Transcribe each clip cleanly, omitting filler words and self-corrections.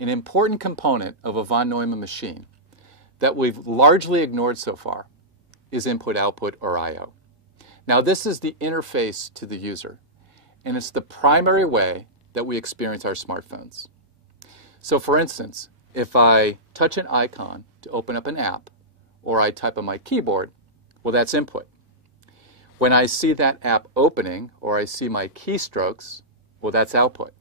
an important component of a von Neumann machine that we've largely ignored so far is input-output, or I/O. Now, this is the interface to the user, and it's the primary way that we experience our smartphones. So for instance, if I touch an icon to open up an app, or I type on my keyboard, well, that's input. When I see that app opening, or I see my keystrokes, well, that's output.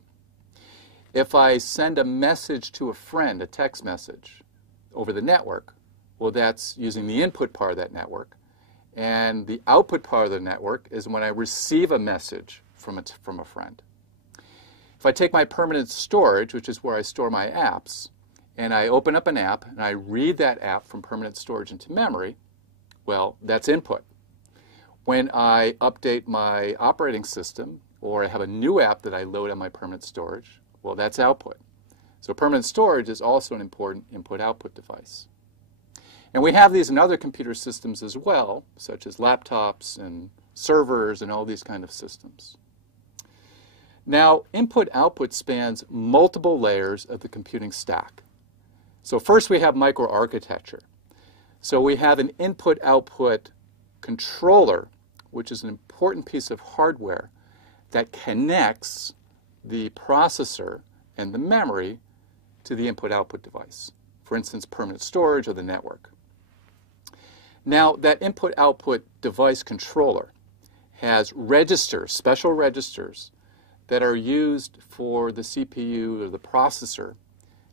If I send a message to a friend, a text message, over the network, well, that's using the input part of that network. And the output part of the network is when I receive a message from a friend. If I take my permanent storage, which is where I store my apps, and I open up an app and I read that app from permanent storage into memory, well, that's input. When I update my operating system, or I have a new app that I load on my permanent storage, well, that's output. So permanent storage is also an important input-output device. And we have these in other computer systems as well, such as laptops and servers and all these kind of systems. Now, input-output spans multiple layers of the computing stack. So first we have microarchitecture. So we have an input-output controller, which is an important piece of hardware that connects the processor and the memory to the input-output device. For instance, permanent storage or the network. Now, that input-output device controller has registers, special registers, that are used for the CPU or the processor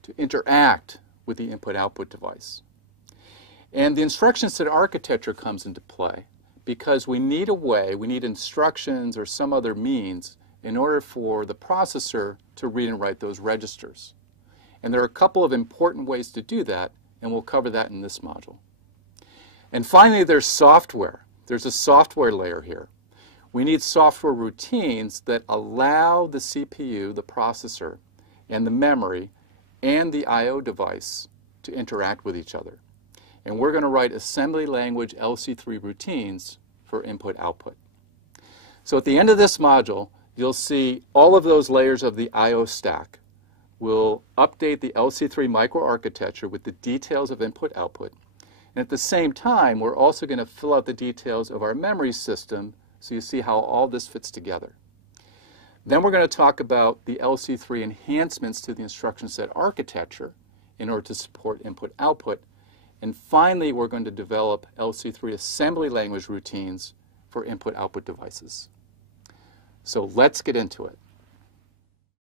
to interact with the input-output device. And the instruction set architecture comes into play because we need a way, we need instructions or some other means in order for the processor to read and write those registers. And there are a couple of important ways to do that, and we'll cover that in this module. And finally, there's software. There's a software layer here. We need software routines that allow the CPU, the processor, and the memory, and the I/O device to interact with each other. And we're going to write assembly language LC3 routines for input-output. So at the end of this module, you'll see all of those layers of the I/O stack. We'll update the LC3 microarchitecture with the details of input-output. And at the same time, we're also going to fill out the details of our memory system so you see how all this fits together. Then we're going to talk about the LC3 enhancements to the instruction set architecture in order to support input-output. And finally, we're going to develop LC3 assembly language routines for input-output devices. So let's get into it.